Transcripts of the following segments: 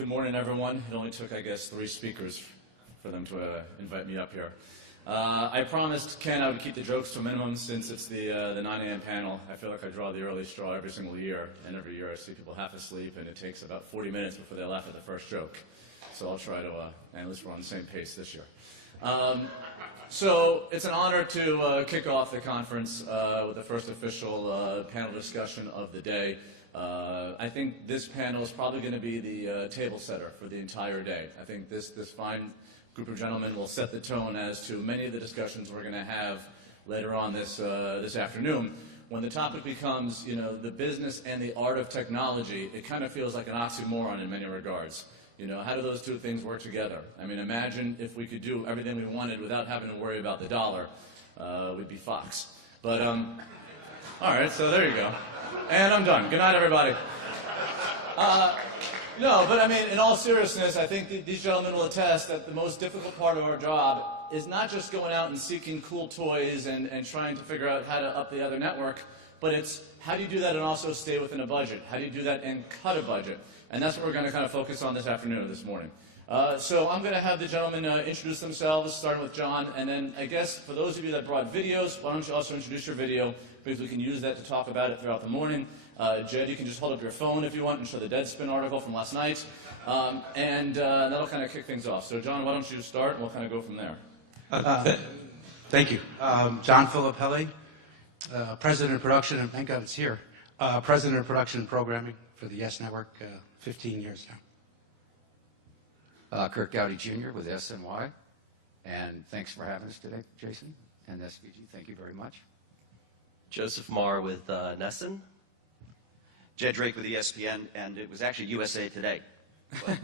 Good morning, everyone. It only took, I guess, 3 speakers for them to invite me up here. I promised Ken I would keep the jokes to a minimum since it's the 9 a.m. panel. I feel like I draw the early straw every single year, and every year I see people half asleep, and it takes about 40 minutes before they laugh at the first joke. So I'll try to, and at least we're on the same pace this year. So it's an honor to kick off the conference with the first official panel discussion of the day. I think this panel is probably going to be the table setter for the entire day. I think this fine group of gentlemen will set the tone as to many of the discussions we're going to have later on this afternoon. When the topic becomes, the business and the art of technology, it kind of feels like an oxymoron in many regards. How do those two things work together? I mean, imagine if we could do everything we wanted without having to worry about the dollar. We'd be Fox. But, all right, so there you go. And I'm done. Good night, everybody. No, but I mean, in all seriousness, I think these gentlemen will attest that the most difficult part of our job is not just going out and seeking cool toys and trying to figure out how to up the other network, but it's how do you do that and also stay within a budget? How do you do that and cut a budget? And that's what we're going to kind of focus on this afternoon, this morning. So I'm going to have the gentlemen introduce themselves, starting with John, and then I guess for those of you that brought videos, why don't you also introduce your video, because we can use that to talk about it throughout the morning. Jed, you can just hold up your phone if you want and show the Deadspin article from last night, and that'll kind of kick things off. So John, why don't you start, and we'll kind of go from there. Thank you. John Filippelli, President of Production, and thank God it's here, President of Production and Programming for the YES Network, 15 years now. Curt Gowdy Jr. with SNY, and thanks for having us today, Jason, and SVG, thank you very much. Joseph Maar with NESN. Jed Drake with ESPN, and it was actually USA Today. But,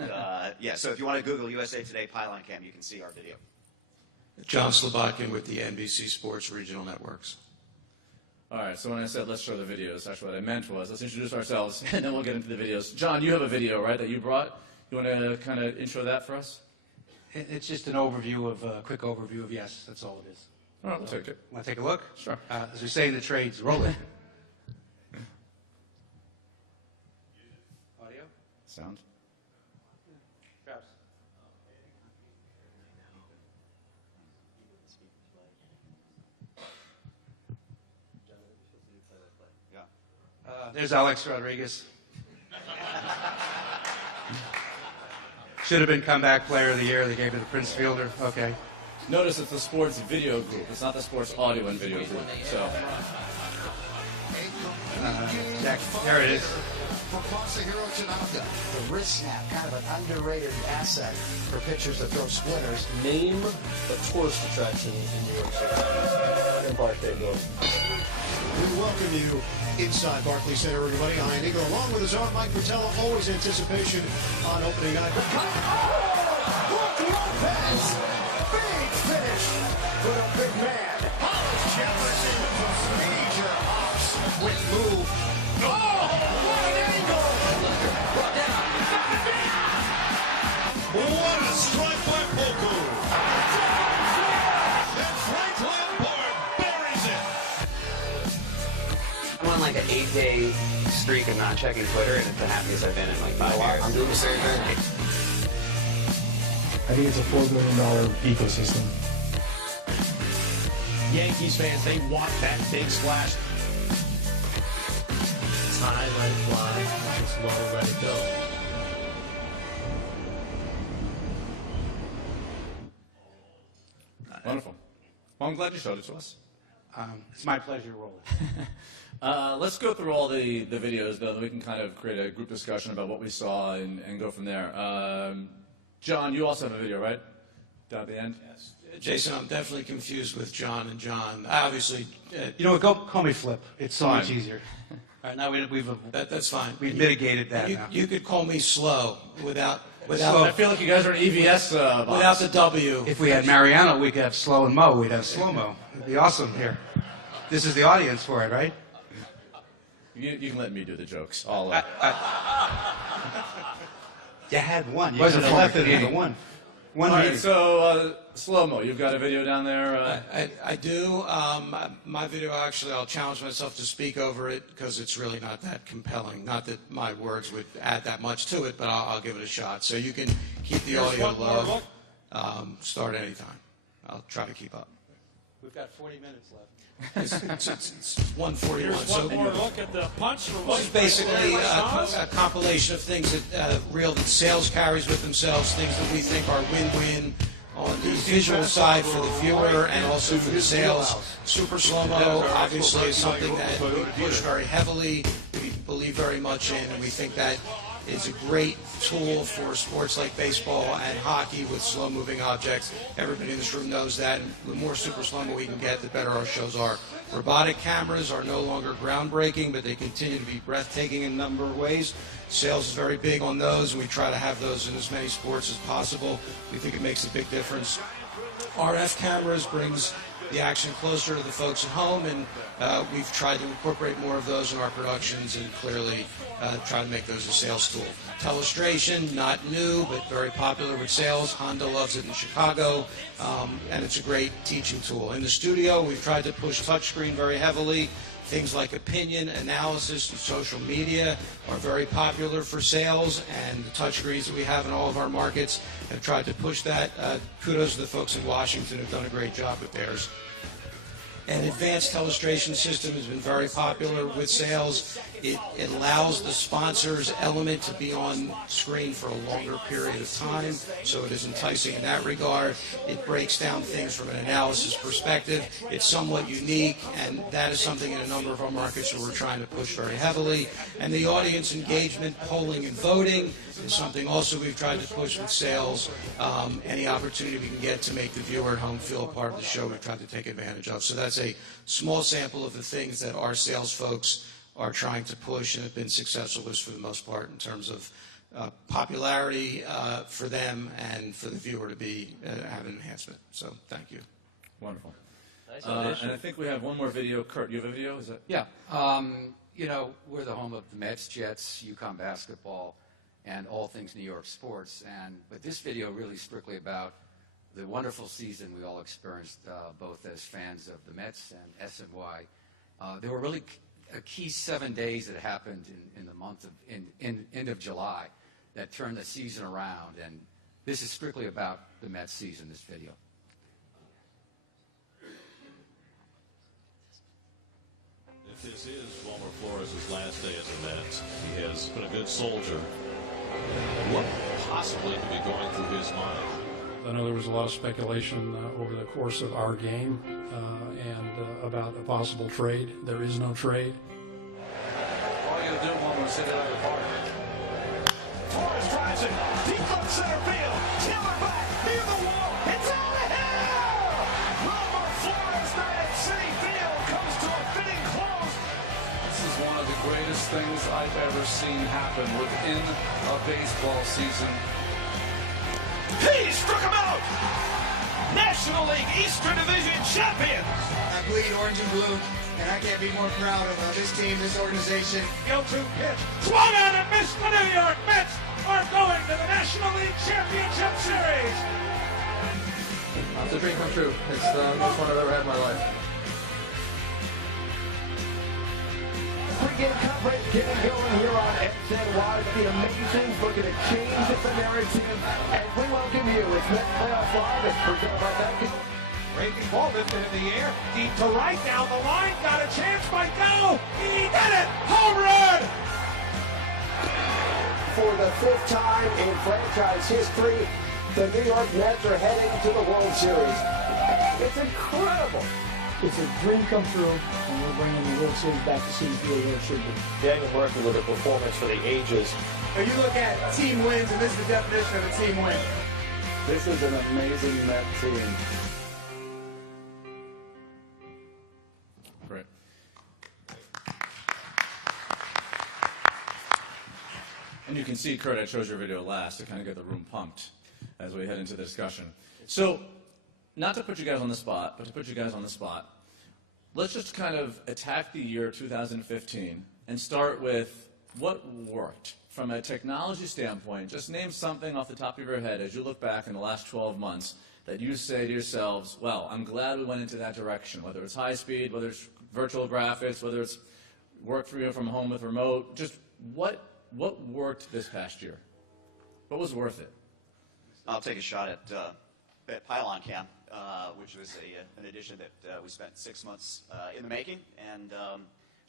yeah, so if you want to Google USA Today Pylon Cam, you can see our video. John Slobotkin with the NBC Sports Regional Networks. All right, so when I said let's show the videos, actually what I meant was let's introduce ourselves, and then we'll get into the videos. John, you have a video, right, that you brought? You want to kind of intro that for us? It's just an overview of, a quick overview of YES, that's all it is. All right, we'll take it. Want to take a look? Sure. As we say in the trades, roll it. Audio? Sound? Perhaps. There's Alex Rodriguez. Should have been comeback player of the year. They gave it to Prince Fielder. Okay. Notice it's the sports video group. It's not the sports audio and video group. So, Jack, there it is. For Fox Hero Tanaka, the wrist snap, kind of an underrated asset for pitchers that throw splitters. Name a tourist attraction in New York City. Empire State Building. We welcome you inside Barclays Center, everybody. Ian Eagle, along with his own Mike Patella, always anticipation on opening night. Lopez, big finish for a big man. Hollis Jefferson, major hops with move. Oh, what an angle! What a strike by Poku! And Frank Lampard buries it! I'm on like an 8-day streak of not checking Twitter, and it's the happiest I've been in like 5 years. I'm doing the same thing. I think it's a $4 billion ecosystem. Yankees fans, they want that big splash. It's high, let it fly. It's low, let it go. wonderful. Well, I'm glad you showed it to us. It's my pleasure to roll it. Let's go through all the videos, though, that we can kind of create a group discussion about what we saw and go from there. John, you also have a video, right? Down at the end? Yes. Jason, I'm definitely confused with John and John. Obviously, You know what? Call me Flip. It's so much easier. All right, now that's fine. we've mitigated that now. You could call me Slow without I feel like you guys are an EVS box. without the W. If we had Mariano, we could have Slow and Mo. We'd have Slow-Mo. It'd be awesome here. This is the audience for it, right? You can let me do the jokes. I'll, You had one. You Wasn't could have left it game. in the one. One All right, meeting. so Slow-mo, you've got a video down there. I do. My video, actually, I'll challenge myself to speak over it because it's really not that compelling. Not that my words would add that much to it, but I'll give it a shot. So you can keep the audio low. Start anytime. I'll try to keep up. We've got 40 minutes left. It's 1:41. Here's So one more look at the punch from this is basically a compilation of things that that sales carries with themselves, things that we think are win-win on the visual side for the viewer and also for the sales. Super slow-mo obviously is something that we push very heavily, we believe very much in, and we think that is a great tool for sports like baseball and hockey with slow-moving objects. Everybody in this room knows that. And the more super slow-mo we can get, the better our shows are. Robotic cameras are no longer groundbreaking, but they continue to be breathtaking in a number of ways. Sales is very big on those, and we try to have those in as many sports as possible. We think it makes a big difference. RF cameras brings the action closer to the folks at home, and we've tried to incorporate more of those in our productions and clearly try to make those a sales tool. Telestration, not new, but very popular with sales. Honda loves it in Chicago, and it's a great teaching tool. In the studio, we've tried to push touchscreen very heavily. Things like opinion, analysis, and social media are very popular for sales, and the touchscreens that we have in all of our markets have tried to push that. Kudos to the folks in Washington who've done a great job with theirs. An advanced telestration system has been very popular with sales. It allows the sponsor's element to be on screen for a longer period of time, so it is enticing in that regard. It breaks down things from an analysis perspective. It's somewhat unique, and that is something in a number of our markets where we're trying to push very heavily. And the audience engagement, polling, and voting is something also we've tried to push with sales. Any opportunity we can get to make the viewer at home feel a part of the show, we've tried to take advantage of. So that's a small sample of the things that our sales folks are trying to push and have been successful with for the most part in terms of popularity for them and for the viewer to be have an enhancement. So thank you. Wonderful. And I think we have one more video. Curt, you have a video? Is that? Yeah. You know, we're the home of the Mets, Jets, UConn basketball, and all things New York sports. But this video really is strictly about the wonderful season we all experienced, both as fans of the Mets and SNY. There were really a key 7 days that happened in the month of end of July that turned the season around, and this is strictly about the Mets season, this video. If this is Wilmer Flores' last day as a Met, he has been a good soldier. What possibly could be going through his mind? I know there was a lot of speculation over the course of our game and about a possible trade. There is no trade. All you gotta do, Wilmer, is hit it out of the park. Flores drives it deep left center field. Taylor back near the wall. It's out of here. Wilmer Flores night at Citi Field comes to a fitting close. This is one of the greatest things I've ever seen happen within a baseball season. He struck him out. National League Eastern Division champions. I bleed orange and blue, and I can't be more proud of this team, this organization. 0-2 pitch. Swung on and missed. The New York Mets are going to the National League Championship Series. It's a dream come true. It's the most fun I've ever had in my life. Pre-game coverage getting going here on SNY. The Amazings looking to change the narrative as we welcome you. It's Mets Playoff Live. It's presented by Becky. Breaking ball lifted in the air. Deep to right down the line. Got a chance by Go. He did it. Home run. For the 5th time in franchise history, the New York Mets are heading to the World Series. It's incredible. It's a dream come true, and we're bringing the World Series back to Citi Field where it should be. Daniel Murphy with a performance for the ages. When you look at team wins, and this is the definition of a team win. This is an amazing Met team. Great. And you can see, Curt, I chose your video last to kind of get the room pumped as we head into the discussion. So, not to put you guys on the spot, but to put you guys on the spot, let's just kind of attack the year 2015 and start with what worked from a technology standpoint, just name something off the top of your head as you look back in the last 12 months that you say to yourselves, well, I'm glad we went into that direction, whether it's high speed, whether it's virtual graphics, whether it's work for you from home with remote. Just what worked this past year? What was worth it? I'll take a shot at Pylon Cam, which was an addition that we spent 6 months in the making, and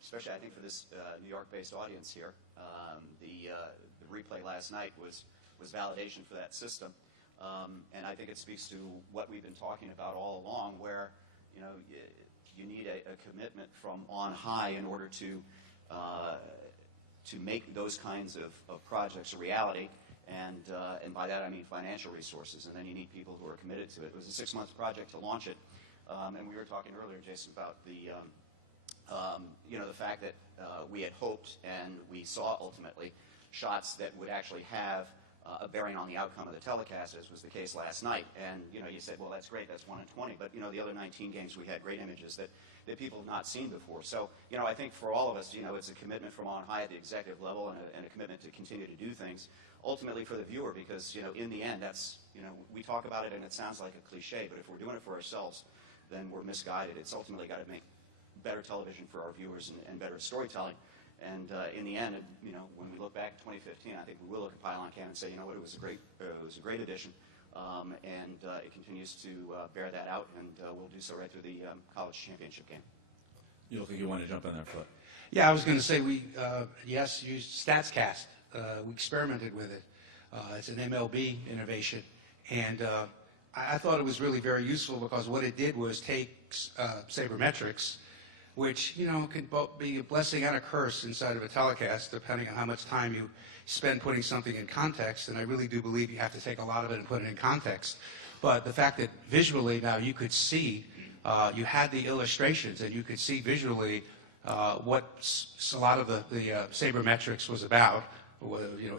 especially I think for this New York-based audience here, the replay last night was validation for that system, and I think it speaks to what we've been talking about all along, where you need a commitment from on high in order to make those kinds of projects a reality. And by that I mean financial resources, and then you need people who are committed to it. It was a 6-month project to launch it, and we were talking earlier, Jason, about the fact that we had hoped and we saw ultimately shots that would actually have a bearing on the outcome of the telecast, as was the case last night. And you said, well, that's great, that's 1 in 20, but the other 19 games we had great images that people have not seen before. So I think for all of us, it's a commitment from on high at the executive level, and a commitment to continue to do things ultimately for the viewer, because in the end, that's we talk about it and it sounds like a cliche, but if we're doing it for ourselves, then we're misguided. It's ultimately got to make better television for our viewers and better storytelling. And in the end, when we look back at 2015, I think we will look at Pylon Cam and say, it was a great addition, and it continues to bear that out, and we'll do so right through the college championship game. You look like you want to jump in there, Flip. Yeah, I was going to say we used StatsCast. We experimented with it. It's an MLB innovation, and I thought it was really very useful, because what it did was take sabermetrics, which can both be a blessing and a curse inside of a telecast, depending on how much time you spend putting something in context. And I really do believe you have to take a lot of it and put it in context. But the fact that visually now you could see, you had the illustrations, and you could see visually what a lot of the sabermetrics was about,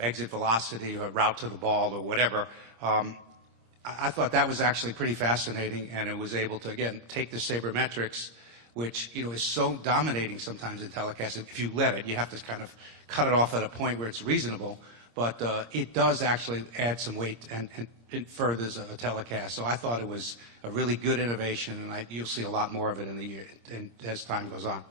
exit velocity or route to the ball or whatever. I thought that was actually pretty fascinating, and it was able to, again, take the sabermetrics, which is so dominating sometimes in telecast. If you let it, you have to kind of cut it off at a point where it's reasonable, but it does actually add some weight, and it furthers a telecast. So I thought it was a really good innovation, and you'll see a lot more of it in the year and as time goes on.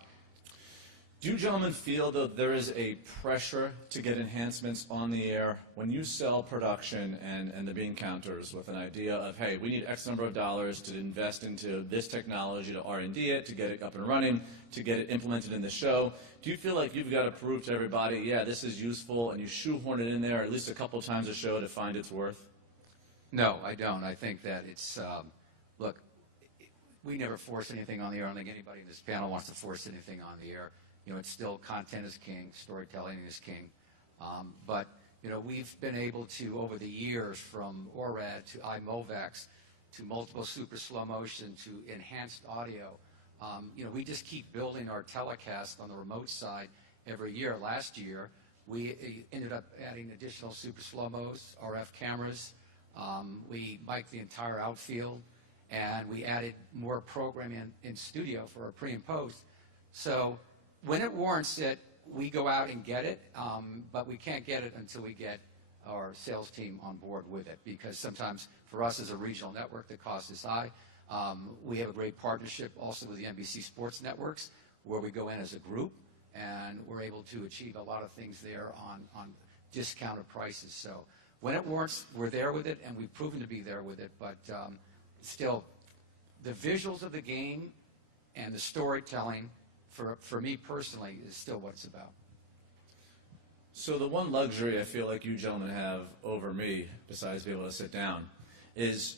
Do you gentlemen feel that there is a pressure to get enhancements on the air when you sell production and the bean counters with an idea of, hey, we need X number of dollars to invest into this technology, to R&D it, to get it up and running, to get it implemented in the show? Do you feel like you've got to prove to everybody, yeah, this is useful, and you shoehorn it in there at least a couple times a show to find its worth? No, I don't. I think that it's, look, we never force anything on the air. I don't think anybody in this panel wants to force anything on the air. It's still content is king, storytelling is king. But, we've been able to, over the years, from ORAD to iMoveX to multiple super slow motion to enhanced audio, we just keep building our telecast on the remote side every year. Last year, we ended up adding additional super slow-mos, RF cameras. We mic'd the entire outfield, and we added more programming in studio for our pre and post. So when it warrants it, we go out and get it, but we can't get it until we get our sales team on board with it, because sometimes for us as a regional network, the cost is high. We have a great partnership also with the NBC Sports Networks, where we go in as a group, and we're able to achieve a lot of things there on discounted prices. So when it warrants, we're there with it, and we've proven to be there with it, but still, the visuals of the game and the storytelling, for me personally, is still what it's about. So the one luxury I feel like you gentlemen have over me, besides being able to sit down, is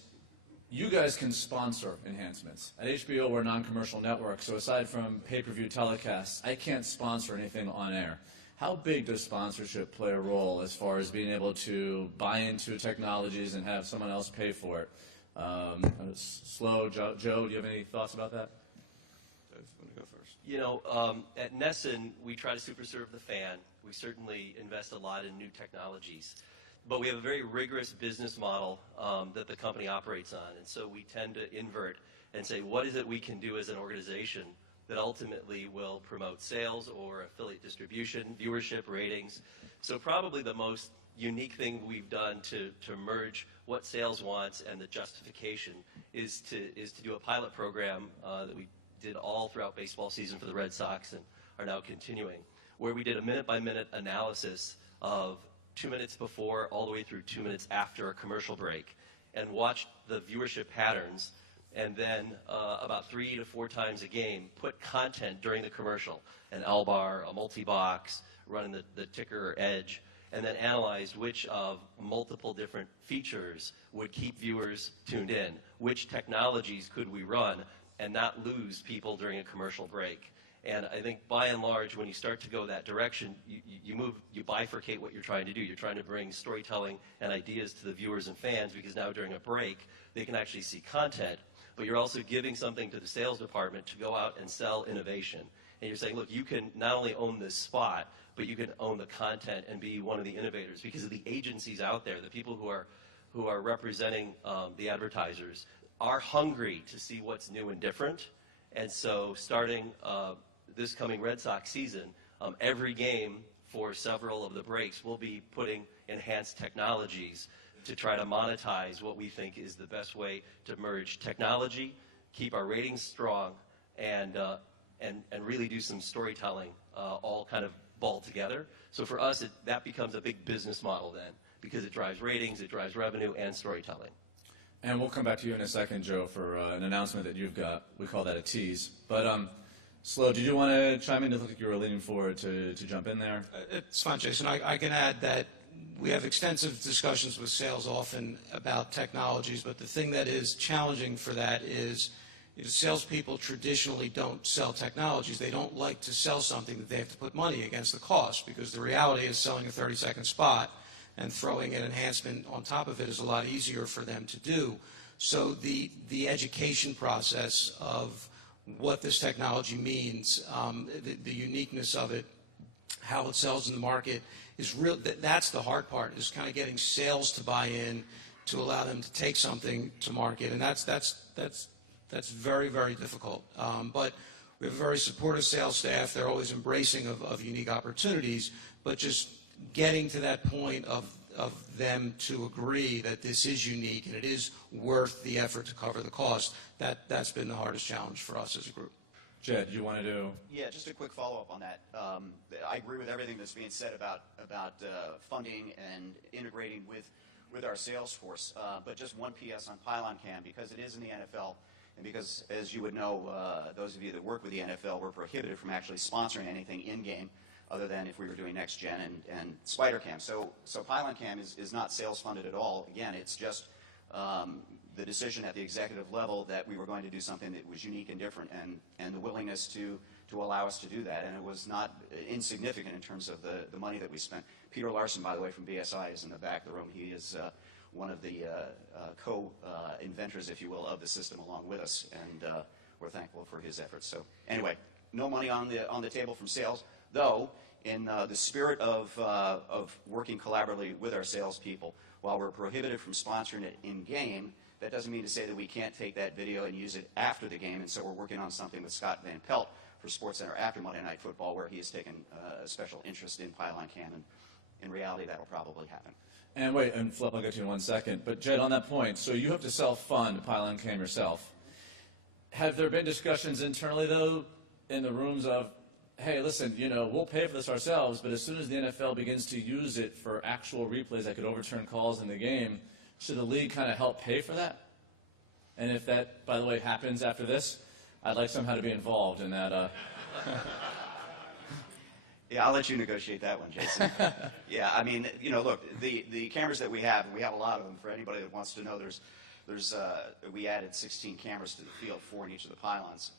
you guys can sponsor enhancements. At HBO, we're a non-commercial network, so aside from pay-per-view telecasts, I can't sponsor anything on air. How big does sponsorship play a role as far as being able to buy into technologies and have someone else pay for it? Joe, do you have any thoughts about that? At NESN, we try to super serve the fan. We certainly invest a lot in new technologies. But we have a very rigorous business model that the company operates on. And so we tend to invert and say, what is it we can do as an organization that ultimately will promote sales or affiliate distribution, viewership, ratings. So probably the most unique thing we've done to merge what sales wants and the justification is to do a pilot program that we did all throughout baseball season for the Red Sox and are now continuing, where we did a minute-by-minute analysis of 2 minutes before all the way through 2 minutes after a commercial break and watched the viewership patterns, and then about 3 to 4 times a game put content during the commercial, an L-bar, a multi-box, running the ticker edge, and then analyzed which of multiple different features would keep viewers tuned in, which technologies could we run and not lose people during a commercial break. And I think by and large, when you start to go that direction, you bifurcate what you're trying to do. You're trying to bring storytelling and ideas to the viewers and fans, because now during a break, they can actually see content, but you're also giving something to the sales department to go out and sell innovation. And you're saying, look, you can not only own this spot, but you can own the content and be one of the innovators, because of the agencies out there, the people who are representing the advertisers are hungry to see what's new and different. And so starting this coming Red Sox season, every game for several of the breaks, we'll be putting enhanced technologies to try to monetize what we think is the best way to merge technology, keep our ratings strong, and really do some storytelling, all kind of ball together. So for us, that becomes a big business model then, because it drives ratings, it drives revenue, and storytelling. And we'll come back to you in a second, Joe, for an announcement that you've got. We call that a tease. But Slo, did you want to chime in? It looked like you were leaning forward to jump in there. It's fine, Jason. I can add that we have extensive discussions with sales often about technologies, but the thing that is challenging for that is salespeople traditionally don't sell technologies. They don't like to sell something that they have to put money against the cost, because the reality is selling a 30-second spot and throwing an enhancement on top of it is a lot easier for them to do. So the education process of what this technology means, the uniqueness of it, how it sells in the market, is real. That's the hard part, is kind of getting sales to buy in to allow them to take something to market, and that's very, very difficult. But we have a very supportive sales staff. They're always embracing of unique opportunities, but just getting to that point of them to agree that this is unique and it is worth the effort to cover the cost, that's been the hardest challenge for us as a group. Jed, you want to do? Yeah, just a quick follow-up on that. I agree with everything that's being said about funding and integrating with our sales force. But just one PS on Pylon Cam, because it is in the NFL, and because, as you would know, those of you that work with the NFL, were prohibited from actually sponsoring anything in-game other than if we were doing Next Gen and Spider Cam. So Pylon Cam is not sales funded at all. Again, it's just the decision at the executive level that we were going to do something that was unique and different, and the willingness to allow us to do that. And it was not insignificant in terms of the money that we spent. Peter Larson, by the way, from BSI, is in the back of the room. He is one of the co-inventors, if you will, of the system along with us, and we're thankful for his efforts. So anyway, no money on the table from sales, though in the spirit of working collaboratively with our salespeople, while we're prohibited from sponsoring it in-game, that doesn't mean to say that we can't take that video and use it after the game, and so we're working on something with Scott Van Pelt for SportsCenter after Monday Night Football, where he has taken a special interest in Pylon Cam, and in reality, that'll probably happen. And wait, and Flip, I'll get to you in 1 second. But Jed, on that point, so you have to self-fund Pylon Cam yourself. Have there been discussions internally, though, in the rooms of, hey, listen, we'll pay for this ourselves, but as soon as the NFL begins to use it for actual replays that could overturn calls in the game, should the league kind of help pay for that? And if that, by the way, happens after this, I'd like somehow to be involved in that. Yeah, I'll let you negotiate that one, Jason. Yeah, I mean, look, the cameras that we have, and we have a lot of them. For anybody that wants to know, we added 16 cameras to the field, 4 in each of the pylons.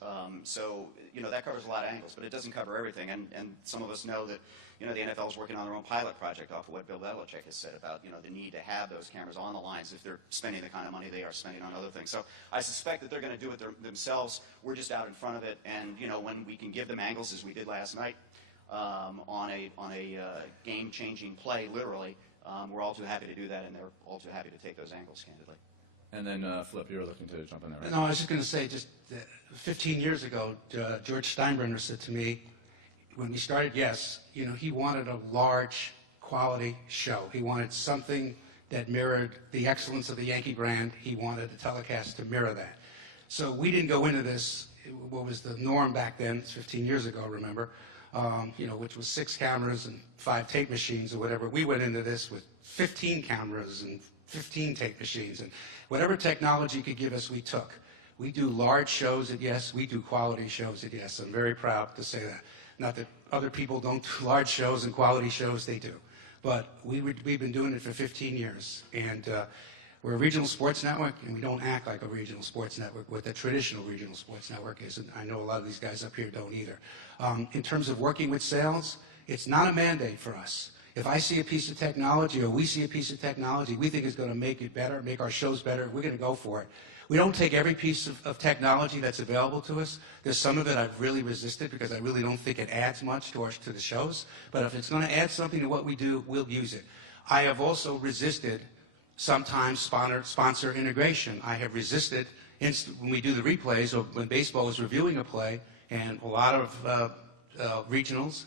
So, that covers a lot of angles, but it doesn't cover everything. And some of us know that, the NFL is working on their own pilot project off of what Bill Belichick has said about, the need to have those cameras on the lines if they're spending the kind of money they are spending on other things. So I suspect that they're going to do it themselves. We're just out in front of it. And, when we can give them angles, as we did last night, on a game-changing play, literally, we're all too happy to do that, and they're all too happy to take those angles, candidly. And then, Flip, you were looking to jump in there, right? No, I was just going to say, just 15 years ago, George Steinbrenner said to me, when we started Yes, you know, he wanted a large quality show. He wanted something that mirrored the excellence of the Yankee brand. He wanted the telecast to mirror that. So we didn't go into this, what was the norm back then, it's 15 years ago, remember, you know, which was 6 cameras and 5 tape machines or whatever. We went into this with 15 cameras and 15 tape machines, and whatever technology could give us, we took. We do large shows at Yes. We do quality shows at Yes. I'm very proud to say that. Not that other people don't do large shows and quality shows, they do. But we've been doing it for 15 years. And we're a regional sports network, and we don't act like a regional sports network, what the traditional regional sports network is. And I know a lot of these guys up here don't either. In terms of working with sales, it's not a mandate for us. If I see a piece of technology or we see a piece of technology we think is going to make it better, make our shows better, we're going to go for it. We don't take every piece of technology that's available to us. There's some of it I've really resisted because I really don't think it adds much to the shows. But if it's going to add something to what we do, we'll use it. I have also resisted sometimes sponsor integration. I have resisted when we do the replays or when baseball is reviewing a play, and a lot of regionals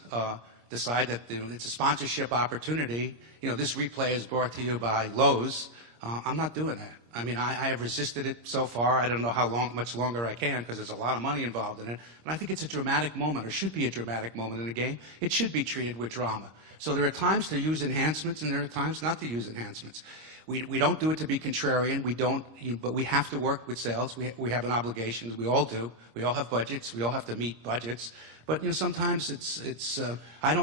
decide that it's a sponsorship opportunity. You know, this replay is brought to you by Lowe's. I'm not doing that. I mean, I have resisted it so far. I don't know much longer I can because there's a lot of money involved in it. And I think it's a dramatic moment, or should be a dramatic moment in the game. It should be treated with drama. So there are times to use enhancements, and there are times not to use enhancements. We don't do it to be contrarian. We don't, but we have to work with sales. We have an obligation. We all do. We all have budgets. We all have to meet budgets. But sometimes it's I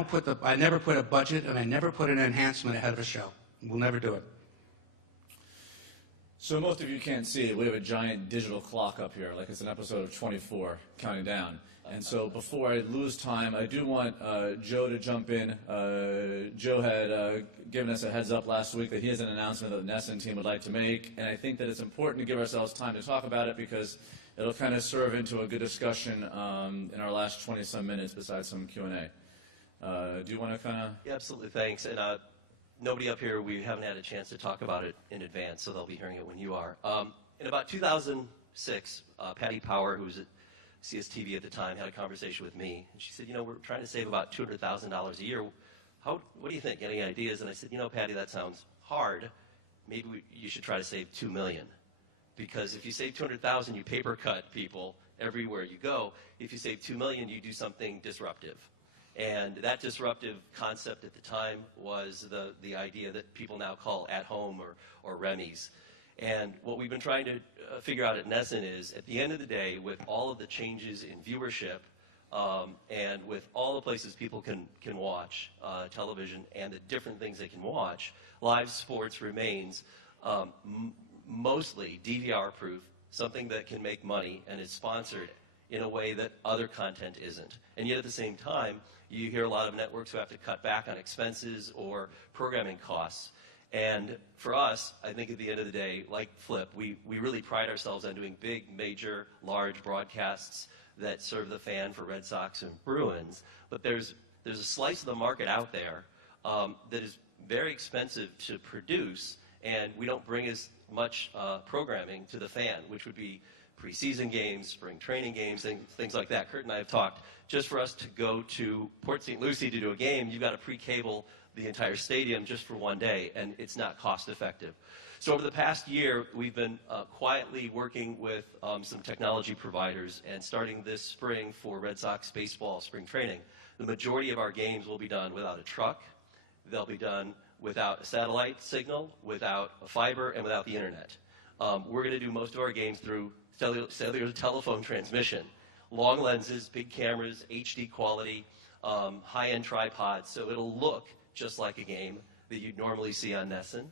never put a budget and I never put an enhancement ahead of a show. We'll never do it. So most of you can't see it. We have a giant digital clock up here, like it's an episode of 24 counting down. And so before I lose time, I do want Joe to jump in. Joe had given us a heads up last week that he has an announcement that the NESN team would like to make, and I think that it's important to give ourselves time to talk about it because it'll kind of serve into a good discussion in our last 20-some minutes besides some Q&A. Do you want to kind of... Yeah, absolutely, thanks. And nobody up here, we haven't had a chance to talk about it in advance, so they'll be hearing it when you are. In about 2006, Patty Power, who was at CSTV at the time, had a conversation with me, and she said, we're trying to save about $200,000 a year. What do you think? Any ideas? And I said, Patty, that sounds hard. Maybe you should try to save $2 million. Because if you save $200,000, you paper cut people everywhere you go. If you save $2 million, you do something disruptive. And that disruptive concept at the time was the idea that people now call at home or Remy's. And what we've been trying to figure out at NESN is, at the end of the day, with all of the changes in viewership and with all the places people can watch television and the different things they can watch, live sports remains mostly DVR-proof, something that can make money and is sponsored in a way that other content isn't. And yet at the same time, you hear a lot of networks who have to cut back on expenses or programming costs. And for us, I think at the end of the day, like Flip, we really pride ourselves on doing big, major, large broadcasts that serve the fan for Red Sox and Bruins. But there's a slice of the market out there that is very expensive to produce, and we don't bring as much programming to the fan, which would be preseason games, spring training games, things like that. Curt and I have talked, just for us to go to Port St. Lucie to do a game, you've got to pre-cable the entire stadium just for one day, and it's not cost effective. So over the past year, we've been quietly working with some technology providers, and starting this spring for Red Sox baseball spring training, the majority of our games will be done without a truck. They'll be done without a satellite signal, without a fiber, and without the internet. We're going to do most of our games through cellular telephone transmission. Long lenses, big cameras, HD quality, high-end tripods, so it'll look just like a game that you'd normally see on NESN.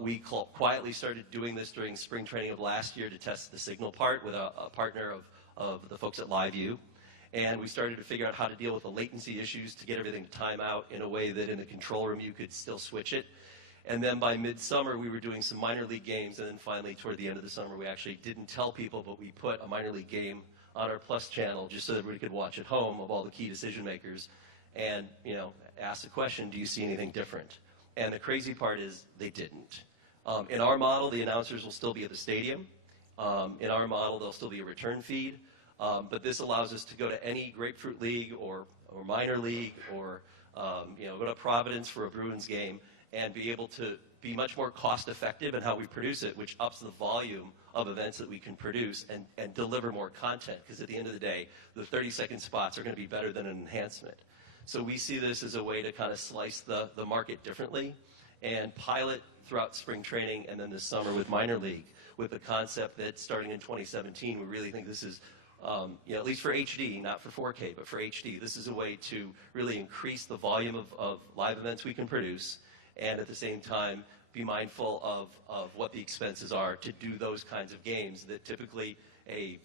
We quietly started doing this during spring training of last year to test the signal part with a partner of the folks at LiveView. And we started to figure out how to deal with the latency issues to get everything to time out in a way that in the control room you could still switch it. And then by midsummer, we were doing some minor league games, and then finally toward the end of the summer, we actually didn't tell people, but we put a minor league game on our Plus channel just so that we could watch at home of all the key decision makers and, ask the question, do you see anything different? And the crazy part is they didn't. In our model, the announcers will still be at the stadium. In our model, there'll still be a return feed. But this allows us to go to any Grapefruit League or minor league or go to Providence for a Bruins game and be able to be much more cost effective in how we produce it, which ups the volume of events that we can produce and deliver more content, because at the end of the day, the 30-second spots are going to be better than an enhancement. So we see this as a way to kind of slice the market differently and pilot throughout spring training and then this summer with minor league, with the concept that starting in 2017, we really think this is, at least for HD, not for 4K, but for HD, this is a way to really increase the volume of live events we can produce, and at the same time be mindful of what the expenses are to do those kinds of games that typically a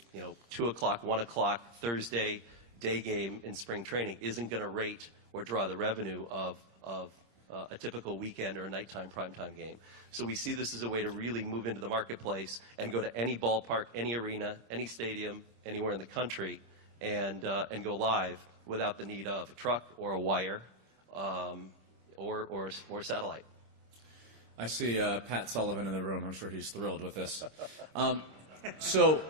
2 o'clock, 1 o'clock Thursday day game in spring training isn't going to rate or draw the revenue of a typical weekend or a nighttime primetime game. So we see this as a way to really move into the marketplace and go to any ballpark, any arena, any stadium, anywhere in the country, and go live without the need of a truck or a wire or satellite. I see Pat Sullivan in the room. I'm sure he's thrilled with this. So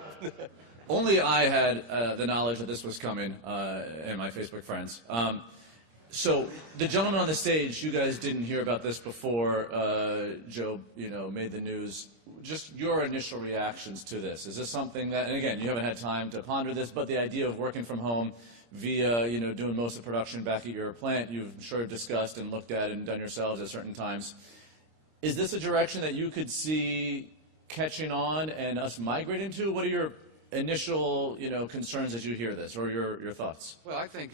only I had the knowledge that this was coming, and my Facebook friends. So the gentleman on the stage, you guys didn't hear about this before Joe, made the news. Just your initial reactions to this. Is this something that, and again, you haven't had time to ponder this, but the idea of working from home via, doing most of the production back at your plant, you've sure discussed and looked at and done yourselves at certain times. Is this a direction that you could see catching on and us migrating to? What are your initial, concerns as you hear this, or your thoughts? Well, I think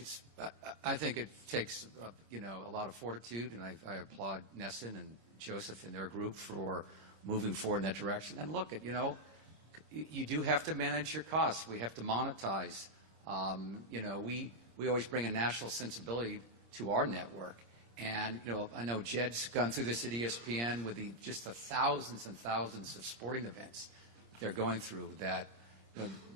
it takes, a lot of fortitude, and I applaud NESN and Joseph and their group for moving forward in that direction. And look, you do have to manage your costs. We have to monetize. We always bring a national sensibility to our network. And, I know Jed's gone through this at ESPN with just the thousands and thousands of sporting events they're going through that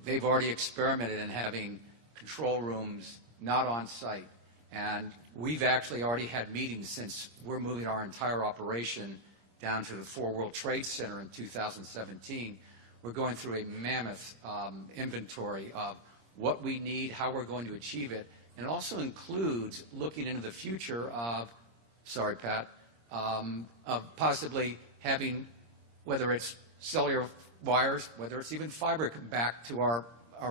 they've already experimented in having control rooms not on site. And we've actually already had meetings since we're moving our entire operation down to the 4 World Trade Center in 2017. We're going through a mammoth inventory of what we need, how we're going to achieve it. And it also includes looking into the future of, sorry, Pat, of possibly having, whether it's cellular wires, whether it's even fiber, come back to our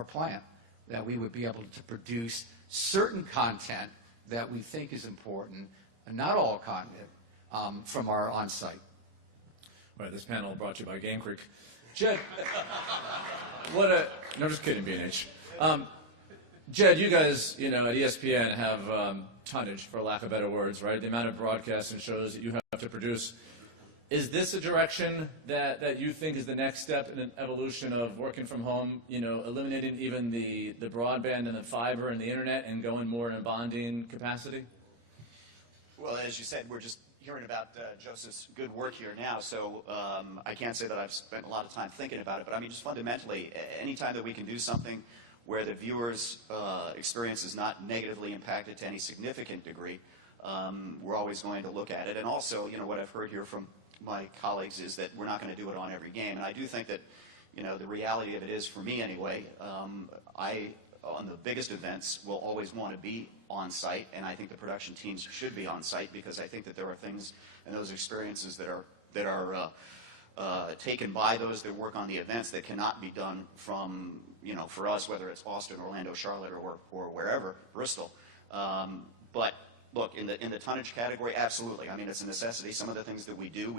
plant, that we would be able to produce certain content that we think is important, and not all content, from our on-site. All right, this panel brought to you by Game Creek. Jed, no, just kidding, B&H. Jed, you guys, at ESPN have tonnage, for lack of better words, right? The amount of broadcasts and shows that you have to produce. Is this a direction that you think is the next step in an evolution of working from home, eliminating even the broadband and the fiber and the internet and going more in a bonding capacity? Well, as you said, we're just hearing about Joseph's good work here now, so I can't say that I've spent a lot of time thinking about it, but I mean, just fundamentally, anytime that we can do something where the viewer's experience is not negatively impacted to any significant degree, we're always going to look at it. And also, what I've heard here from my colleagues is that we're not going to do it on every game. And I do think that, the reality of it is, for me anyway, on the biggest events, will always want to be on site, and I think the production teams should be on site, because I think that there are things and those experiences that are taken by those that work on the events that cannot be done from, for us, whether it's Austin, Orlando, Charlotte, or wherever, Bristol. But look, in the tonnage category, absolutely. I mean, it's a necessity. Some of the things that we do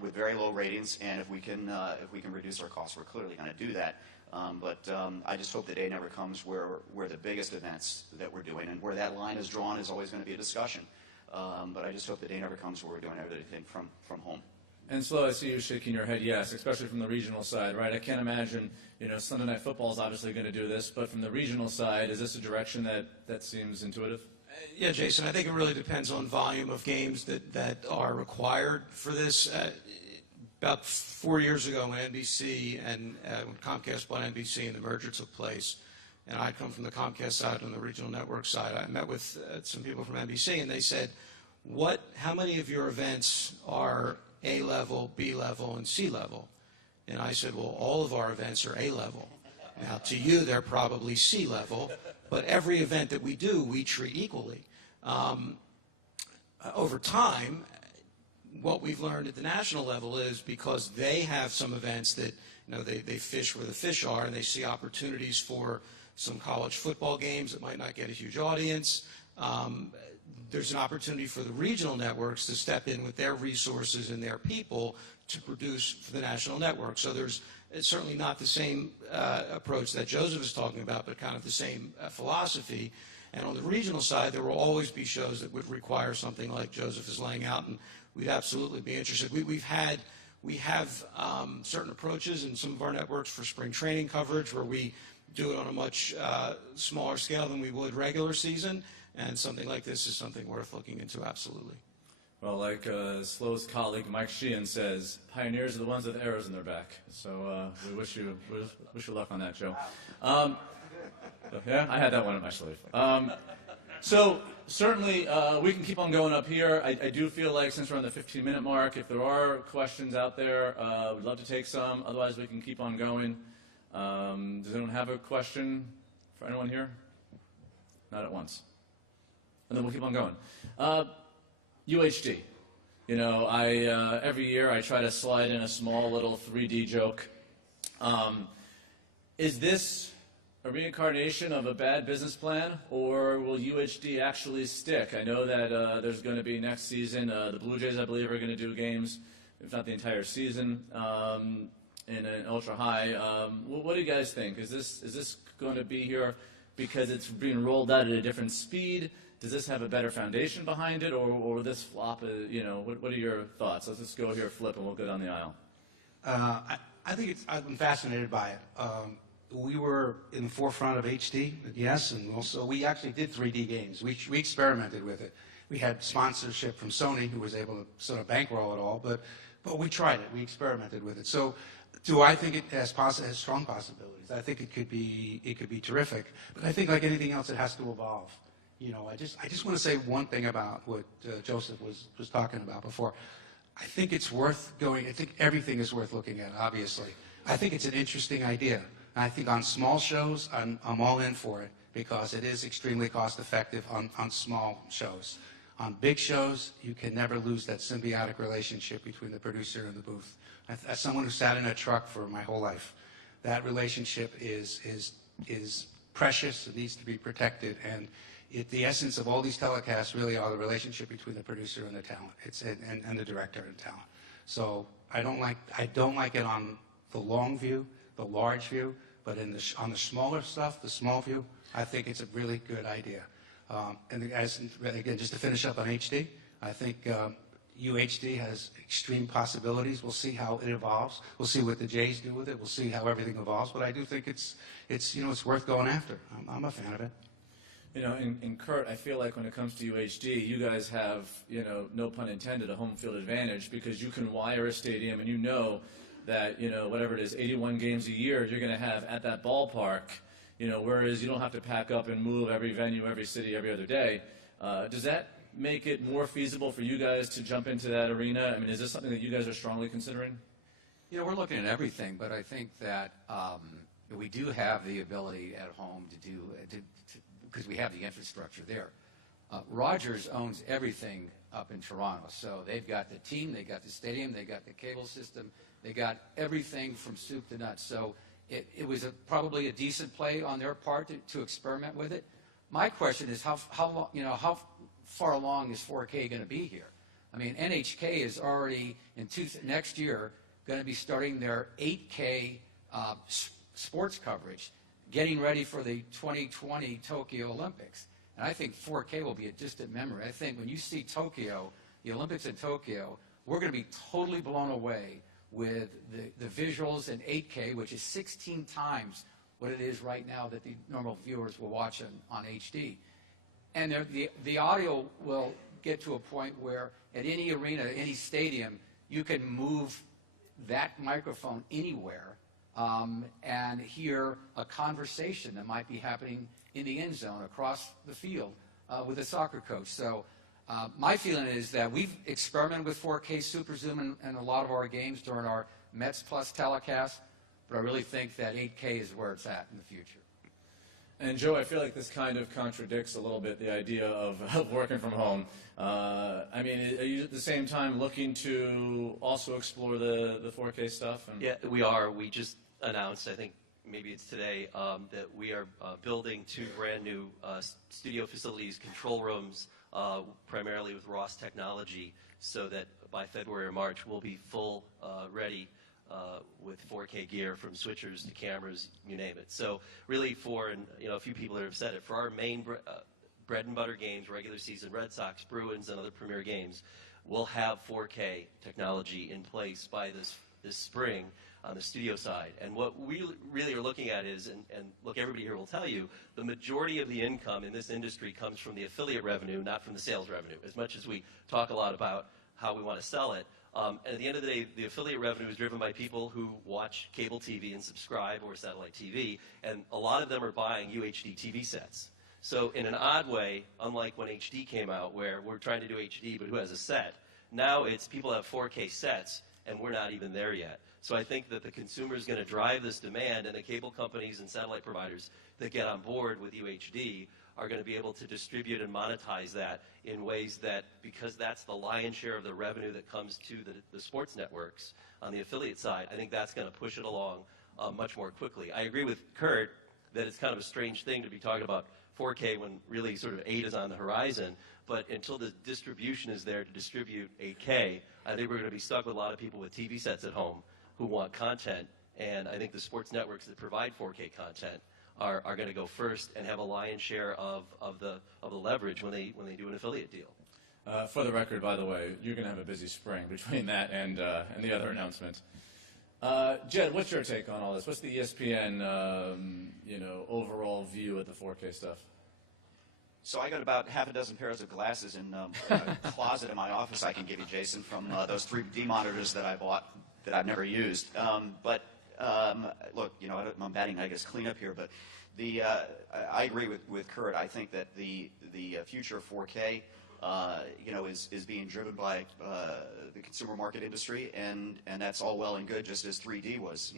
with very low ratings, and if we can reduce our costs, we're clearly going to do that. But I just hope the day never comes where the biggest events that we're doing, and where that line is drawn is always going to be a discussion. But I just hope the day never comes where we're doing everything from home. And Slo, I see you shaking your head yes, especially from the regional side, right? I can't imagine, Sunday Night Football is obviously going to do this, but from the regional side, is this a direction that seems intuitive? Yeah, Jason, I think it really depends on volume of games that are required for this. About 4 years ago when NBC and when Comcast bought NBC and the merger took place, and I'd come from the Comcast side and the regional network side, I met with some people from NBC, and they said, how many of your events are A level, B level, and C level. And I said, well, all of our events are A level. Now, to you, they're probably C level, but every event that we do, we treat equally. Over time, what we've learned at the national level is because they have some events that, they fish where the fish are, and they see opportunities for some college football games that might not get a huge audience. There's an opportunity for the regional networks to step in with their resources and their people to produce for the national network. So it's certainly not the same approach that Joseph is talking about, but kind of the same philosophy. And on the regional side, there will always be shows that would require something like Joseph is laying out, and we'd absolutely be interested. We have certain approaches in some of our networks for spring training coverage where we do it on a much smaller scale than we would regular season, and something like this is something worth looking into, absolutely. Well, like Slow's colleague Mike Sheehan says, pioneers are the ones with arrows in their back. So we wish you luck on that, Joe. Yeah, I had that one in my sleeve. So certainly we can keep on going up here. I do feel like since we're on the 15-minute mark, if there are questions out there, we'd love to take some. Otherwise, we can keep on going. Does anyone have a question for anyone here? Not at once. And then we'll keep on going. UHD. Every year I try to slide in a small little 3D joke. Is this a reincarnation of a bad business plan, or will UHD actually stick? I know that there's going to be next season, the Blue Jays, I believe, are going to do games, if not the entire season, in an ultra high. What do you guys think? Is this going to be here because it's being rolled out at a different speed? Does this have a better foundation behind it, or will this flop? What are your thoughts? Let's just go here, flip, and we'll go down the aisle. I think I've been fascinated by it. We were in the forefront of HD, yes, and also we actually did 3D games. We experimented with it. We had sponsorship from Sony, who was able to sort of bankroll it all, but we tried it. We experimented with it. So, do I think it has strong possibilities? I think it could be terrific. But I think, like anything else, it has to evolve. I just want to say one thing about what Joseph was talking about before. I think it's worth going. I think everything is worth looking at. Obviously, I think it's an interesting idea. I think on small shows, I'm all in for it because it is extremely cost effective on small shows. On big shows, you can never lose that symbiotic relationship between the producer and the booth. As someone who sat in a truck for my whole life, that relationship is precious. It needs to be protected, and the essence of all these telecasts really are the relationship between the producer and the talent, and the director and talent. So I don't like it on the long view, the large view, but on the smaller stuff, the small view, I think it's a really good idea. And again, just to finish up on HD, I think UHD has extreme possibilities. We'll see how it evolves. We'll see what the Jays do with it. We'll see how everything evolves. But I do think it's worth going after. I'm a fan of it. In Curt, I feel like when it comes to UHD, you guys have, no pun intended, a home field advantage because you can wire a stadium and that, whatever it is, 81 games a year you're going to have at that ballpark, whereas you don't have to pack up and move every venue, every city, every other day. Does that make it more feasible for you guys to jump into that arena? I mean, is this something that you guys are strongly considering? We're looking at everything, but I think that we do have the ability at home to do because we have the infrastructure there. Rogers owns everything up in Toronto, so they've got the team, they got the stadium, they got the cable system, they got everything from soup to nuts. So it was probably a decent play on their part to experiment with it. My question is how far along is 4K going to be here? I mean, NHK is already next year going to be starting their 8K sports coverage, getting ready for the 2020 Tokyo Olympics. And I think 4K will be a distant memory. I think when you see Tokyo, the Olympics in Tokyo, we're going to be totally blown away with the visuals in 8K, which is 16 times what it is right now that the normal viewers will watch on HD. And the audio will get to a point where at any arena, any stadium, you can move that microphone anywhere and hear a conversation that might be happening in the end zone across the field with a soccer coach. So My feeling is that we've experimented with 4K Super Zoom in a lot of our games during our Mets Plus telecast, but I really think that 8K is where it's at in the future. And Joe, I feel like this kind of contradicts a little bit the idea of working from home. I mean, are you at the same time looking to also explore the 4K stuff? Yeah, we are. We just announced, I think maybe it's today, that we are building 2 brand new studio facilities, control rooms, primarily with Ross technology, so that by February or March we'll be full ready with 4K gear, from switchers to cameras, you name it. So really for, and a few people that have said it, for our main bread and butter games, regular season, Red Sox, Bruins, and other premier games, we'll have 4K technology in place by this spring on the studio side. And what we really are looking at is, and look, everybody here will tell you, the majority of the income in this industry comes from the affiliate revenue, not from the sales revenue. As much as we talk a lot about how we want to sell it, and at the end of the day, the affiliate revenue is driven by people who watch cable TV and subscribe, or satellite TV, and a lot of them are buying UHD TV sets. So in an odd way, unlike when HD came out, where we're trying to do HD, but who has a set, now it's people have 4K sets, and we're not even there yet. So I think that the consumer is going to drive this demand, and the cable companies and satellite providers that get on board with UHD are going to be able to distribute and monetize that in ways that, because that's the lion's share of the revenue that comes to the sports networks on the affiliate side, I think that's going to push it along much more quickly. I agree with Curt that it's kind of a strange thing to be talking about 4K when really sort of 8 is on the horizon, but until the distribution is there to distribute 8K, I think we're going to be stuck with a lot of people with TV sets at home who want content, and I think the sports networks that provide 4K content are going to go first and have a lion's share of the leverage when they do an affiliate deal. For the record, by the way, you're going to have a busy spring between that and the other announcements. Jed, what's your take on all this? What's the ESPN overall view of the 4K stuff? So I got about half a dozen pairs of glasses in a closet in my office I can give you, Jason, from those 3D monitors that I bought that I've never used. Look, I'm batting, I guess, cleanup here, but I agree with Curt. I think that the future of 4K, is being driven by the consumer market industry, and that's all well and good, just as 3D was.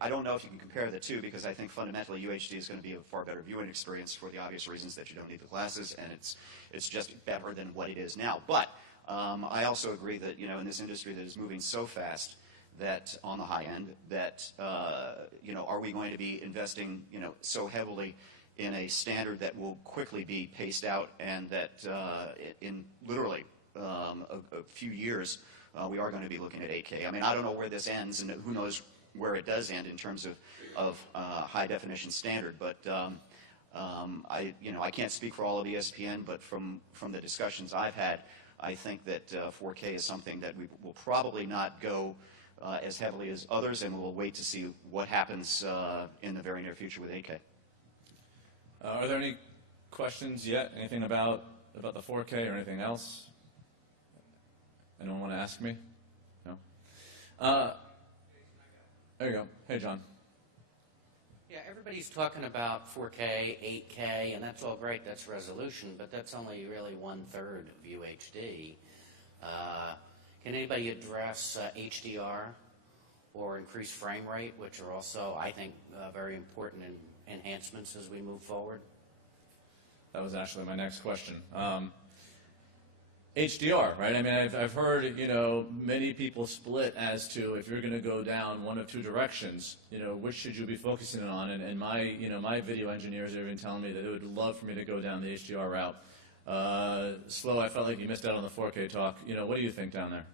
I don't know if you can compare the two, because I think fundamentally UHD is going to be a far better viewing experience for the obvious reasons that you don't need the glasses, and it's just better than what it is now. But I also agree that in this industry that is moving so fast, that on the high end, that are we going to be investing so heavily in a standard that will quickly be paced out, and that in literally a few years we are going to be looking at 8K. I mean, I don't know where this ends, and who knows where it does end in terms of high definition standard, but I can't speak for all of ESPN, but from the discussions I've had, I think that 4K is something that we will probably not go as heavily as others, and we'll wait to see what happens in the very near future with 8K. Are there any questions yet? Anything about the 4K or anything else? Anyone want to ask me? No? There you go. Hey, John. Yeah, everybody's talking about 4K, 8K, and that's all great. That's resolution, but that's only really 1/3 of UHD. Can anybody address HDR or increased frame rate, which are also, I think, very important enhancements as we move forward? That was actually my next question. HDR, right? I mean, I've heard, many people split as to if you're going to go down one of two directions, which should you be focusing on? And my, my video engineers are even telling me that they would love for me to go down the HDR route. Slo, I felt like you missed out on the 4K talk. What do you think down there?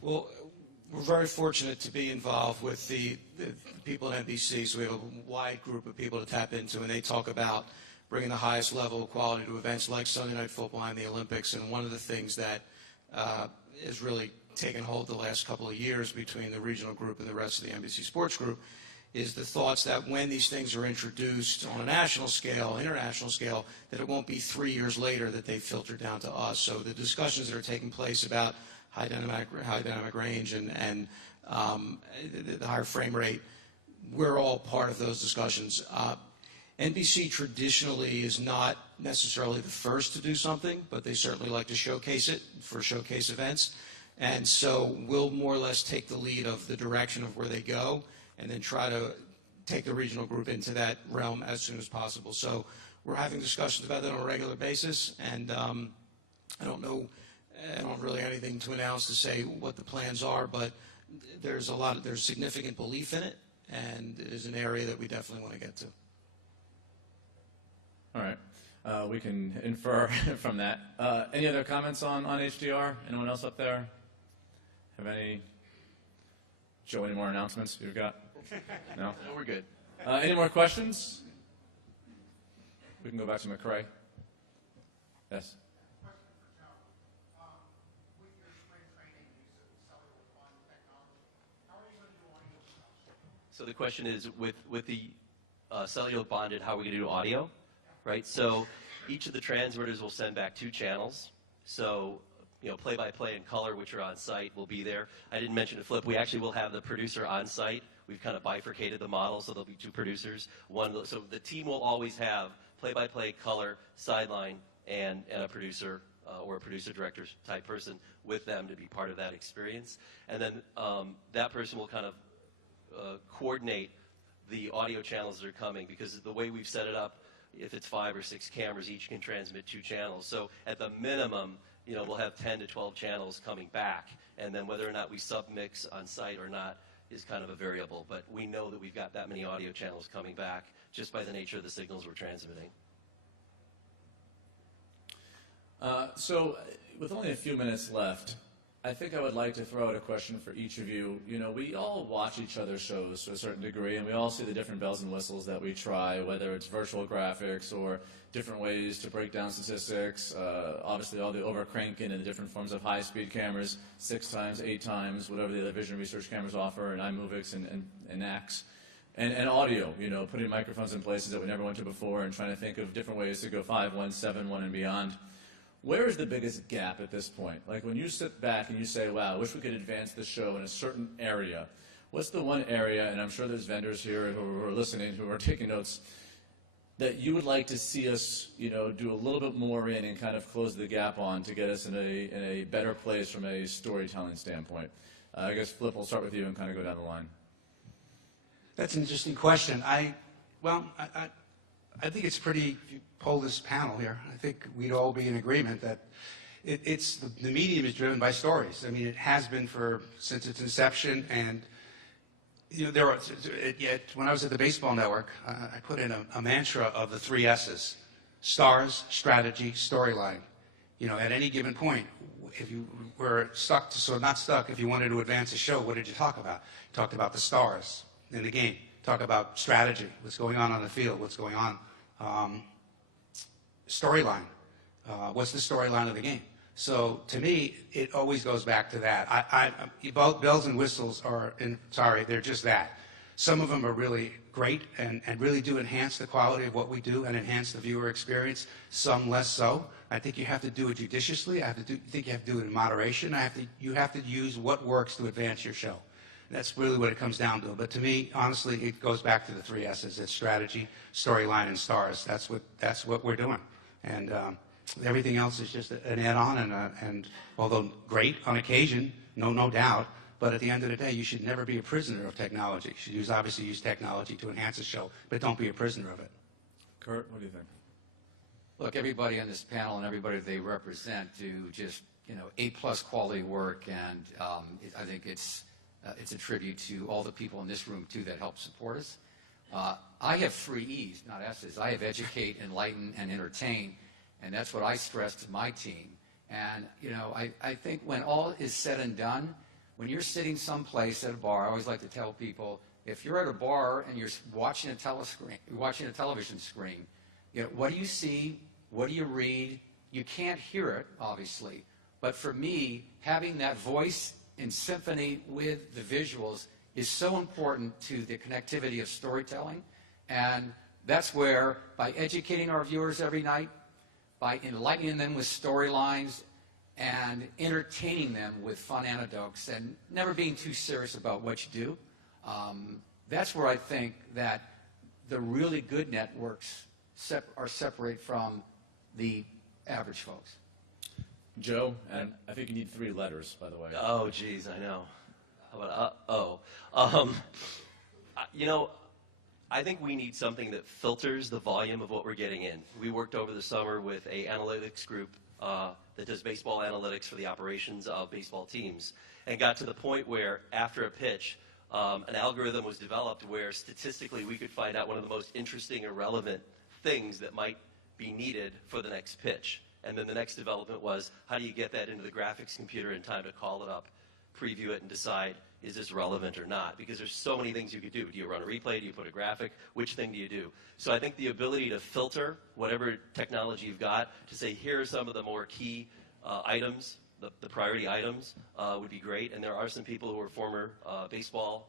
Well, we're very fortunate to be involved with the people at NBC, so we have a wide group of people to tap into, and they talk about bringing the highest level of quality to events like Sunday Night Football and the Olympics. And one of the things that has really taken hold the last couple of years between the regional group and the rest of the NBC Sports Group is the thoughts that when these things are introduced on a national scale, international scale, that it won't be 3 years later that they filter down to us. So the discussions that are taking place about high dynamic range and the higher frame rate, we're all part of those discussions. NBC traditionally is not necessarily the first to do something, but they certainly like to showcase it for showcase events. And so we'll more or less take the lead of the direction of where they go and then try to take the regional group into that realm as soon as possible. So we're having discussions about that on a regular basis, and I don't really have anything to announce to say what the plans are, but there's significant belief in it, and it is an area that we definitely want to get to. All right. We can infer from that. Any other comments on HDR? Anyone else up there? Have any? Joe, any more announcements you've got? No? No, we're good. Any more questions? We can go back to McCrae. Yes? So the question is, with the cellular bonded, how are we going to do audio? Right? So each of the transmitters will send back 2 channels. So, play-by-play and color, which are on site, will be there. I didn't mention to Flip, we actually will have the producer on site. We've kind of bifurcated the model, so there'll be 2 producers. So the team will always have play-by-play, color, sideline, and a producer or a producer-director type person with them to be part of that experience. And then that person will kind of coordinate the audio channels that are coming, because the way we've set it up, if it's 5 or 6 cameras, each can transmit 2 channels. So at the minimum, we'll have 10 to 12 channels coming back, and then whether or not we submix on site or not is kind of a variable. But we know that we've got that many audio channels coming back just by the nature of the signals we're transmitting. So with only a few minutes left, I think I would like to throw out a question for each of you. We all watch each other's shows to a certain degree, and we all see the different bells and whistles that we try, whether it's virtual graphics or different ways to break down statistics, obviously all the over-cranking and the different forms of high-speed cameras, 6 times, 8 times, whatever the other vision research cameras offer, and iMovix and NACs. And audio, putting microphones in places that we never went to before and trying to think of different ways to go 5.1, 7.1, and beyond. Where is the biggest gap at this point? Like when you sit back and you say, wow, I wish we could advance the show in a certain area. What's the one area, and I'm sure there's vendors here who are listening, who are taking notes, that you would like to see us, do a little bit more in and kind of close the gap on to get us in a better place from a storytelling standpoint? I guess, Flip, we'll start with you and kind of go down the line. That's an interesting question. I think it's pretty, if you poll this panel here, I think we'd all be in agreement that the medium is driven by stories. I mean, it has been since its inception, and when I was at the Baseball Network, I put in a mantra of the 3 S's: stars, strategy, storyline. At any given point, if you were stuck, if you wanted to advance a show, what did you talk about? You talked about the stars in the game. Talk about strategy, what's going on the field, what's going on. Storyline. What's the storyline of the game? So to me, it always goes back to that. Both bells and whistles they're just that. Some of them are really great and really do enhance the quality of what we do and enhance the viewer experience. Some less so. I think you have to do it judiciously. I think you have to do it in moderation. You have to use what works to advance your show. That's really what it comes down to. But to me, honestly, it goes back to the 3 S's. It's strategy, storyline, and stars. That's what we're doing. And everything else is just an add-on, and although great on occasion, no doubt, but at the end of the day, you should never be a prisoner of technology. You should obviously use technology to enhance a show, but don't be a prisoner of it. Curt, what do you think? Look, everybody on this panel and everybody they represent do just A+ quality work, and I think it's a tribute to all the people in this room too that help support us. I have 3 E's, not S's. I have educate, enlighten, and entertain, and that's what I stress to my team. And I think when all is said and done, when you're sitting someplace at a bar, I always like to tell people, if you're at a bar and you're watching a television screen, what do you see? What do you read? You can't hear it, obviously. But for me, having that voice in symphony with the visuals is so important to the connectivity of storytelling. And that's where, by educating our viewers every night, by enlightening them with storylines, and entertaining them with fun anecdotes, and never being too serious about what you do, that's where I think that the really good networks are separate from the average folks. Joe, and I think you need 3 letters, by the way. Oh, geez, I know. How about you know, I think we need something that filters the volume of what we're getting in. We worked over the summer with a analytics group that does baseball analytics for the operations of baseball teams, and got to the point where after a pitch, an algorithm was developed where statistically we could find out one of the most interesting or relevant things that might be needed for the next pitch. And then the next development was, how do you get that into the graphics computer in time to call it up, preview it, and decide, is this relevant or not? Because there's so many things you could do. Do you run a replay? Do you put a graphic? Which thing do you do? So I think the ability to filter whatever technology you've got to say, here are some of the more key items, the priority items, would be great. And there are some people who are former baseball,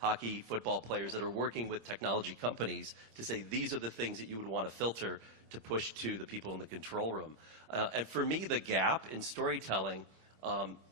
hockey, football players that are working with technology companies to say, these are the things that you would want to filter to push to the people in the control room. And for me, the gap in storytelling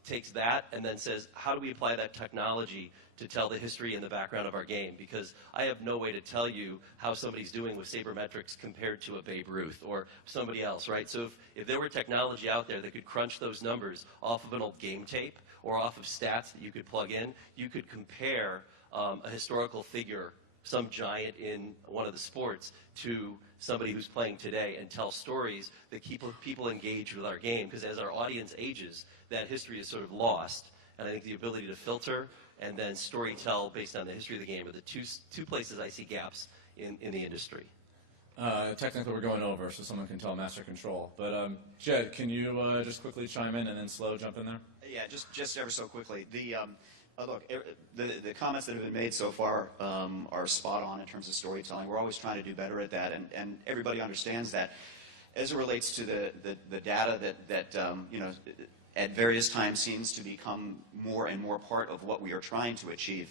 takes that and then says, how do we apply that technology to tell the history and the background of our game? Because I have no way to tell you how somebody's doing with sabermetrics compared to a Babe Ruth or somebody else, right? So if there were technology out there that could crunch those numbers off of an old game tape or off of stats that you could plug in, you could compare a historical figure, some giant in one of the sports, to somebody who's playing today and tell stories that keep people engaged with our game. Because as our audience ages, that history is sort of lost. And I think the ability to filter and then storytell based on the history of the game are the two places I see gaps in the industry. Technically, we're going over, so someone can tell Master Control. But Jed, can you just quickly chime in and then Slow jump in there? Yeah, just ever so quickly. Look, the comments that have been made so far are spot on in terms of storytelling. We're always trying to do better at that, and everybody understands that. As it relates to the data that you know, at various times seems to become more and more part of what we are trying to achieve.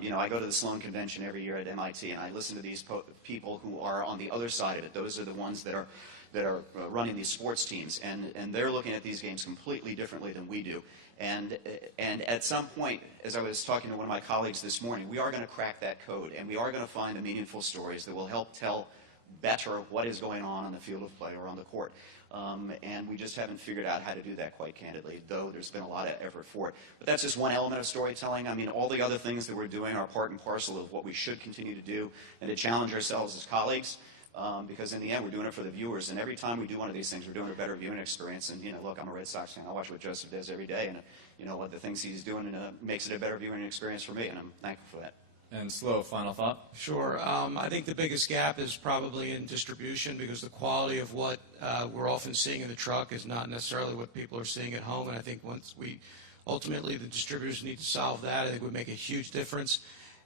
You know, I go to the Sloan Convention every year at MIT, and I listen to these people who are on the other side of it. Those are the ones that are running these sports teams, and they're looking at these games completely differently than we do. And at some point, as I was talking to one of my colleagues this morning, we are going to crack that code, and we are going to find the meaningful stories that will help tell better what is going on the field of play or on the court. And we just haven't figured out how to do that quite candidly, though there's been a lot of effort for it. But that's just one element of storytelling. I mean, all the other things that we're doing are part and parcel of what we should continue to do and to challenge ourselves as colleagues. Because in the end, we're doing it for the viewers, and every time we do one of these things, we're doing a better viewing experience. And, you know, look, I'm a Red Sox fan. I watch what Joseph does every day, and, you know, what the things he's doing makes it a better viewing experience for me, and I'm thankful for that. And Slow, final thought? Sure. I think the biggest gap is probably in distribution, because the quality of what we're often seeing in the truck is not necessarily what people are seeing at home. And I think once ultimately the distributors need to solve that, I think it would make a huge difference.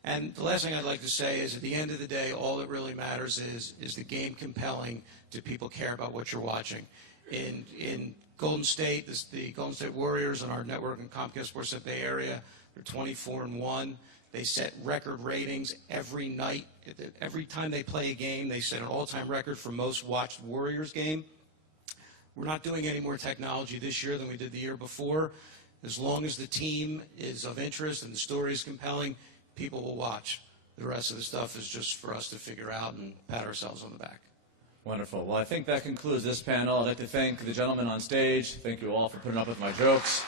And the last thing I'd like to say is, at the end of the day, all that really matters is the game compelling? Do people care about what you're watching? In Golden State, the Golden State Warriors on our network in Comcast Sports at Bay Area, they're 24-1. They set record ratings every night. Every time they play a game, they set an all-time record for most watched Warriors game. We're not doing any more technology this year than we did the year before. As long as the team is of interest and the story is compelling, people will watch. The rest of the stuff is just for us to figure out and pat ourselves on the back. Wonderful. Well, I think that concludes this panel. I'd like to thank the gentlemen on stage. Thank you all for putting up with my jokes.